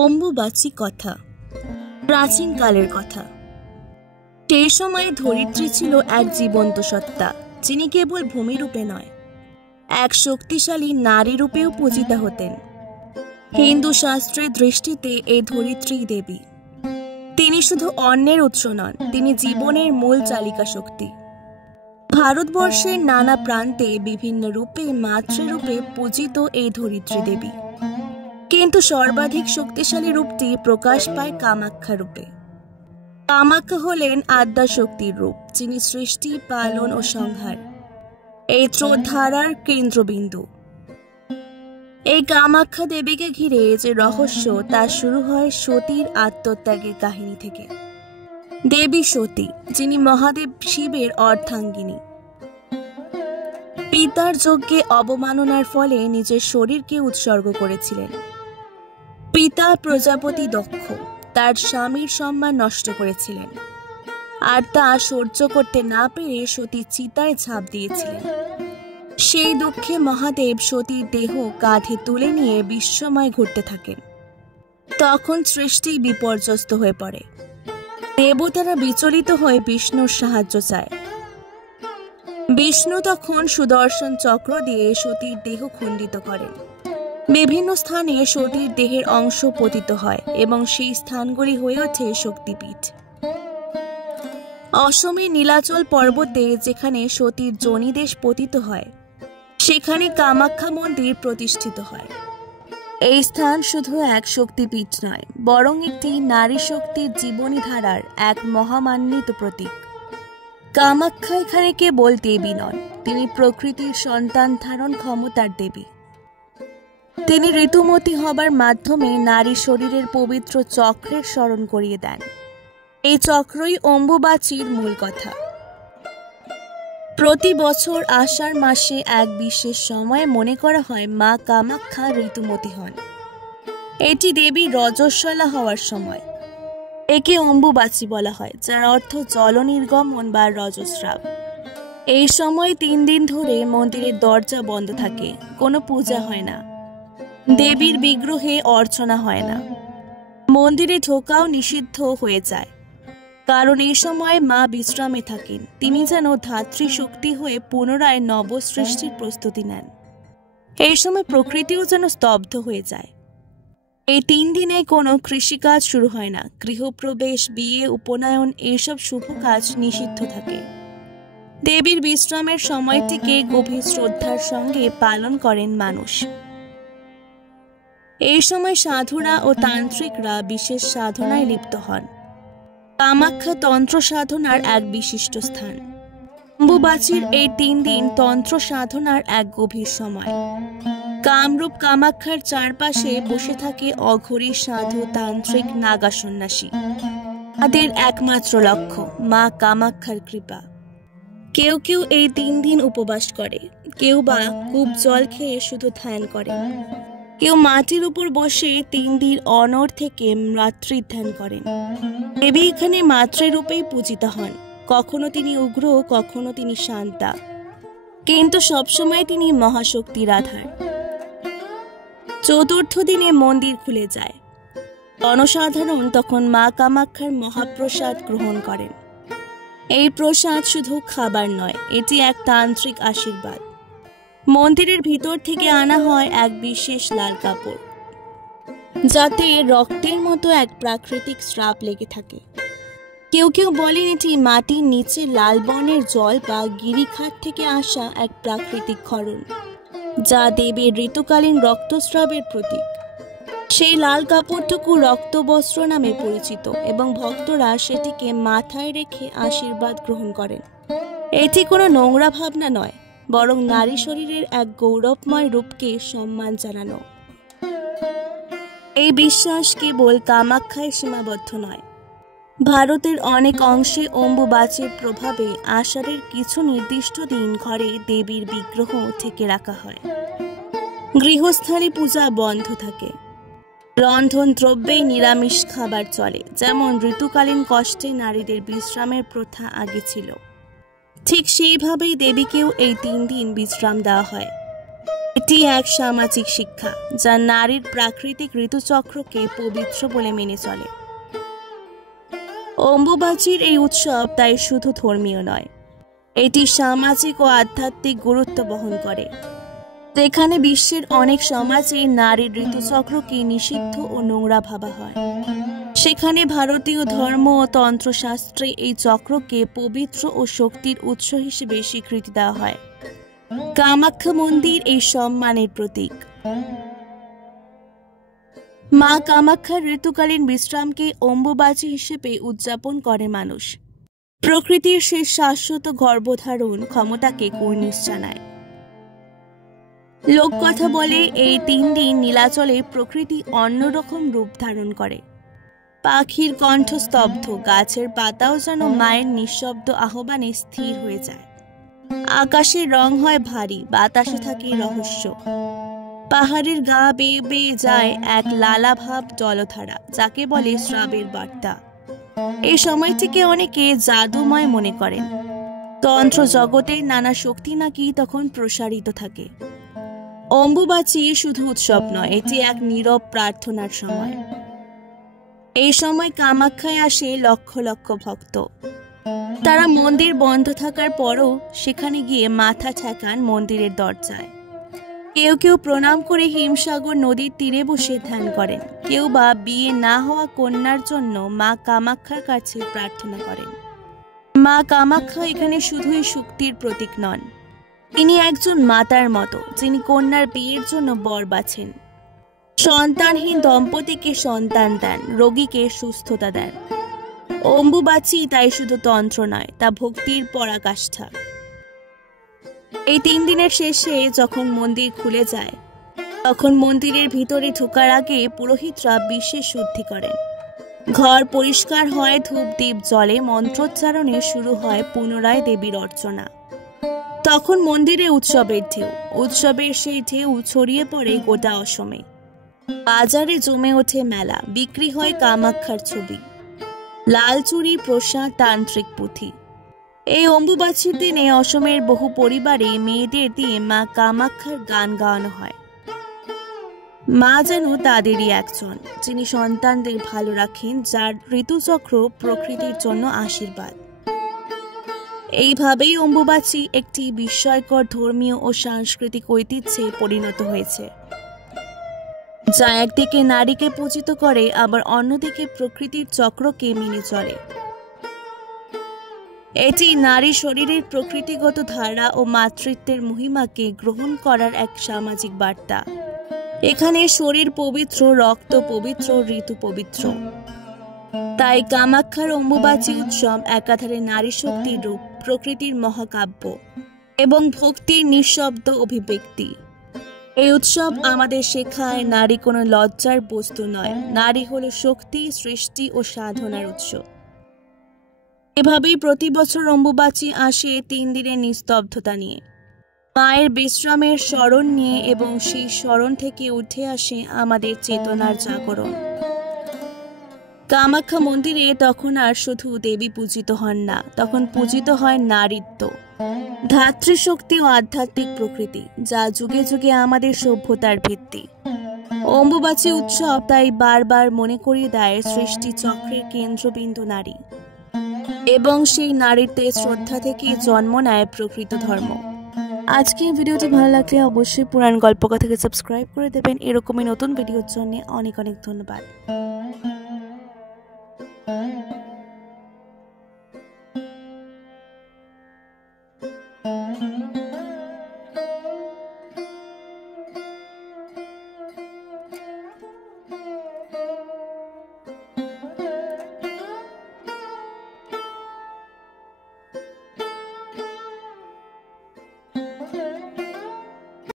অম্বুবাচী কথা প্রাচীন কালের কথা। সেই সময়ে ধরিত্রী ছিল এক জীবন্ত সত্তা, যিনি কেবল ভূমিরূপে নয়, এক শক্তিশালী নারী রূপেও পূজিতা হতেন। হিন্দু শাস্ত্রের দৃষ্টিতে এই ধরিত্রী দেবী। তিনি শুধু অন্নের উৎস নন, তিনি জীবনের মূল চালিকা শক্তি। ভারতবর্ষের নানা প্রান্তে বিভিন্ন রূপে মাতৃরূপে পূজিত এই ধরিত্রী দেবী, কিন্তু সর্বাধিক শক্তিশালী রূপটি প্রকাশ পায় কামাখ্যা রূপে। কামাখ্যা হলেন আদ্যা শক্তির রূপ, যিনি সৃষ্টি, পালন ও সংহার, এই ত্রোধারার কেন্দ্রবিন্দু। এই কামাখ্যা দেবীকে ঘিরে যে রহস্য, তা শুরু হয় সতীর আত্মত্যাগের কাহিনী থেকে। দেবী সতী, যিনি মহাদেব শিবের অর্ধাঙ্গিনী, পিতার যজ্ঞে অবমাননার ফলে নিজের শরীরকে উৎসর্গ করেছিলেন। পিতা প্রজাপতি দক্ষ তার স্বামীর সম্মান নষ্ট করেছিলেন, আর তা সহ্য করতে না পেরে সতী চিতায় ঝাঁপ দিয়েছিলেন। সেই দুঃখে মহাদেব সতীর দেহ কাঁধে তুলে নিয়ে বিশ্বময় ঘুরতে থাকেন। তখন সৃষ্টি বিপর্যস্ত হয়ে পড়ে। দেবতারা বিচলিত হয়ে বিষ্ণুর সাহায্য চায়। বিষ্ণু তখন সুদর্শন চক্র দিয়ে সতীর দেহ খণ্ডিত করেন। বিভিন্ন স্থানে সতীর দেহের অংশ পতিত হয় এবং সেই স্থানগুলি হয়ে ওঠে শক্তিপীঠ। অসমের নীলাচল পর্বতে যেখানে সতীর যোনিদেশ পতিত হয়, সেখানে কামাখ্যা মন্দির প্রতিষ্ঠিত হয়। এই স্থান শুধু এক শক্তিপীঠ নয়, বরং একটি নারী শক্তির জীবনী ধারার এক মহামান্বিত প্রতীক। কামাখ্যা এখানে কেবল দেবী নন, তিনি প্রকৃতির সন্তান ধারণ ক্ষমতার দেবী। তিনি ঋতুমতী হবার মাধ্যমে নারী শরীরের পবিত্র চক্রের স্মরণ করিয়ে দেন। এই চক্রই অম্বুবাচীর মূল কথা। প্রতি বছর আষাঢ় মাসে এক বিশেষ সময়ে মনে করা হয় মা কামাখ্যা ঋতুমতী হন। এটি দেবীর রজস্বলা হওয়ার সময়। একে অম্বুবাচী বলা হয়, যার অর্থ জল নির্গমন বা রজস্রাব। এই সময় 3 দিন ধরে মন্দিরের দরজা বন্ধ থাকে, কোনো পূজা হয় না, দেবীর বিগ্রহে অর্চনা হয় না, মন্দিরে ঢোকাও নিষিদ্ধ হয়ে যায়। কারণ এই সময় মা বিশ্রামে থাকেন, তিনি যেন ধাত্রী শক্তি হয়ে পুনরায় নবসৃষ্টির প্রস্তুতি নেন। এই সময় প্রকৃতিও যেন স্তব্ধ হয়ে যায়। এই 3 দিনে কোনো কৃষিকাজ শুরু হয় না, গৃহপ্রবেশ, বিয়ে, উপনয়ন এইসব শুভ কাজ নিষিদ্ধ থাকে। দেবীর বিশ্রামের সময়টিকে গভীর শ্রদ্ধার সঙ্গে পালন করেন মানুষ। এই সময় সাধুরা ও তান্ত্রিকরা বিশেষ সাধনায় লিপ্ত হন। কামাখ্যা তন্ত্র সাধনার এক বিশিষ্ট স্থান। অম্বুবাচীর এই 3 দিন তন্ত্র সাধনার এক গভীর সময়। কামরূপ কামাখ্যার চারপাশে বসে থাকে অঘরী, সাধু, তান্ত্রিক, নাগা সন্ন্যাসী। তাদের একমাত্র লক্ষ্য মা কামাখ্যার কৃপা। কেউ কেউ এই 3 দিন উপবাস করে, কেউ বা কূপ জল খেয়ে শুধু ধ্যান করে, কেউ মাটির উপর বসে 3 দিন অনড় থেকে রাত্রি ধ্যান করেন। দেবী এখানে মাতৃরূপেই পূজিতা হন। কখনো তিনি উগ্র, কখনো তিনি শান্তা, কিন্তু সবসময় তিনি মহাশক্তির আধার। চতুর্থ দিনে মন্দির খুলে যায়। জনসাধারণ তখন মা কামাখ্যার মহাপ্রসাদ গ্রহণ করেন। এই প্রসাদ শুধু খাবার নয়, এটি এক তান্ত্রিক আশীর্বাদ। মন্দিরের ভিতর থেকে আনা হয় এক বিশেষ লাল কাপড়, যাতে রক্তের মতো এক প্রাকৃতিক স্রাব লেগে থাকে। কেউ কেউ বলেন এটি মাটির নিচে লাল বর্ণের জল বা গিরিখাত থেকে আসা এক প্রাকৃতিক ক্ষরণ, যা দেবীর ঋতুকালীন রক্তস্রাবের প্রতীক। সেই লাল কাপড়টুকু রক্তবস্ত্র নামে পরিচিত এবং ভক্তরা সেটিকে মাথায় রেখে আশীর্বাদ গ্রহণ করেন। এটি কোনো নোংরা ভাবনা নয়, বরং নারী শরীরের এক গৌরবময় রূপকে সম্মান জানানো। এই বিশ্বাস কেবল কামাখ্যায় সীমাবদ্ধ নয়। ভারতের অনেক অংশে অম্বুবাচীর প্রভাবে আষাঢ়ের কিছু নির্দিষ্ট দিন ঘরে দেবীর বিগ্রহ থেকে রাখা হয়। গৃহস্থালী পূজা বন্ধ থাকে। রন্ধন দ্রব্যে নিরামিষ খাবার চলে, যেমন ঋতুকালীন কষ্টে নারীদের বিশ্রামের প্রথা আগে ছিল। ঠিক সেইভাবেই দেবীকেও এই 3 দিন বিশ্রাম দেওয়া হয়। এটি এক সামাজিক শিক্ষা যা নারীর প্রাকৃতিক ঋতুচক্রকে পবিত্র বলে মেনে চলে। অম্বুবাচীর এই উৎসব তাই শুধু ধর্মীয় নয়, এটি সামাজিক ও আধ্যাত্মিক গুরুত্ব বহন করে। যেখানে বিশ্বের অনেক সমাজে নারীর ঋতুচক্রকে নিষিদ্ধ ও নোংরা ভাবা হয়, সেখানে ভারতীয় ধর্ম ও তন্ত্রশাস্ত্রে এই চক্রকে পবিত্র ও শক্তির উৎস হিসেবে স্বীকৃতি দেওয়া হয়। কামাখ্যা মন্দির এই সম্মানের প্রতীক। মা কামাখ্যার ঋতুকালীন বিশ্রামকে অম্বুবাচী হিসেবে উদযাপন করে মানুষ। প্রকৃতির সেই শাশ্বত গর্ভধারণ ক্ষমতাকে কুর্নিশ জানায়। লোককথা বলে এই 3 দিন নীলাচলে প্রকৃতি অন্যরকম রূপ ধারণ করে। পাখির কণ্ঠ স্তব্ধ, গাছের পাতাও যেন মায়ের নিঃশব্দ আহ্বানে স্থির হয়ে যায়। আকাশের রং হয় ভারী, বাতাসে থাকে রহস্য। পাহাড়ের গা বেয়ে বেয়ে যায় এক লালাভাব জলধারা, যাকে বলে শ্রাবের বার্তা। এই সময়টিকে অনেকে জাদুময় মনে করেন। তন্ত্র জগতের নানা শক্তি নাকি তখন প্রসারিত থাকে। অম্বুবাচী শুধু উৎসব নয়, এটি এক নীরব প্রার্থনার সময়। এই সময় কামাখ্যায় আসে লক্ষ লক্ষ ভক্ত। তারা মন্দির বন্ধ থাকার পরও সেখানে গিয়ে মাথা ঠেকান মন্দিরের দরজায়। কেউ কেউ প্রণাম করে হিমসাগর নদীর তীরে বসে ধ্যান করেন, কেউ বা বিয়ে না হওয়া কন্যার জন্য মা কামাখ্যার কাছে প্রার্থনা করেন। মা কামাখ্যা এখানে শুধুই শক্তির প্রতীক নন, তিনি একজন মাতার মতো, যিনি কন্যার বিয়ের জন্য বর বাছেন। সন্তানহীন দম্পতিকে সন্তান দেন, রোগীকে সুস্থতা দেন। অম্বুবাচী তাই শুধু তন্ত্র নয়, তা ভক্তির পরাকাষ্ঠা। এই 3 দিনের শেষে যখন মন্দির খুলে যায়, তখন মন্দিরের ভিতরে ঢোকার আগে পুরোহিতরা বিশেষ শুদ্ধি করেন। ঘর পরিষ্কার হয়, ধূপ দীপ জ্বলে, মন্ত্রোচ্চারণে শুরু হয় পুনরায় দেবীর অর্চনা। তখন মন্দিরে উৎসবের ঢেউ, উৎসবের সেই ঢেউ ছড়িয়ে পড়ে গোটা অসমে। বাজারে জমে ওঠে মেলা, বিক্রি হয় কামাখ্যার ছবি, লাল চুড়ি, প্রসাদ, তান্ত্রিক পুঁথি। এই অম্বুবাচীর দিনে অসমের বহু পরিবারে মেয়েদের দিয়ে মা কামাখ্যার গান গাওয়ানো হয়। মা যেন তাদেরই একজন, যিনি সন্তানদের ভালো রাখেন, যার ঋতুচক্র প্রকৃতির জন্য আশীর্বাদ। এইভাবেই অম্বুবাচী একটি বিস্ময়কর ধর্মীয় ও সাংস্কৃতিক ঐতিহ্যে পরিণত হয়েছে, যা একদিকে নারীকে পূজিত করে, আবার অন্যদিকে প্রকৃতির চক্রকে মেনে চলে। এটি নারী শরীরের প্রকৃতিগত ধারা ও মাতৃত্বের মহিমাকে গ্রহণ করার এক সামাজিক বার্তা। এখানে শরীর পবিত্র, রক্ত পবিত্র, ঋতু পবিত্র। তাই কামাখ্যার অম্বুবাচী উৎসব একাধারে নারী শক্তির রূপ, প্রকৃতির মহাকাব্য এবং ভক্তির নিঃশব্দ অভিব্যক্তি। এই উৎসব আমাদের শেখায় নারী কোনো লজ্জার বস্তু নয়, নারী হলো শক্তি, সৃষ্টি ও সাধনার উৎস। এভাবেই প্রতি বছর অম্বুবাচী আসে 3 দিনের নিস্তব্ধতা নিয়ে, মায়ের বিশ্রামের স্মরণ নিয়ে, এবং সেই স্মরণ থেকে উঠে আসে আমাদের চেতনার জাগরণ। কামাখ্যা মন্দিরে তখন আর শুধু দেবী পূজিত হন না, তখন পূজিত হয় নারীত্ব, ধাত্রীশক্তি ও আধ্যাত্মিক প্রকৃতি, যা যুগে যুগে আমাদের সভ্যতার ভিত্তি। অম্বুবাচী উৎসব তাই বারবার মনে করিয়ে দেয় সৃষ্টি চক্রের কেন্দ্রবিন্দু নারী, এবং সেই নারীত্বের শ্রদ্ধা থেকে জন্ম নেয় প্রকৃত ধর্ম। আজকে ভিডিওটি ভালো লাগলে অবশ্যই পুরাণ গল্পকথাকে সাবস্ক্রাইব করে দেবেন। এরকমই নতুন ভিডিওর জন্য অনেক অনেক ধন্যবাদ।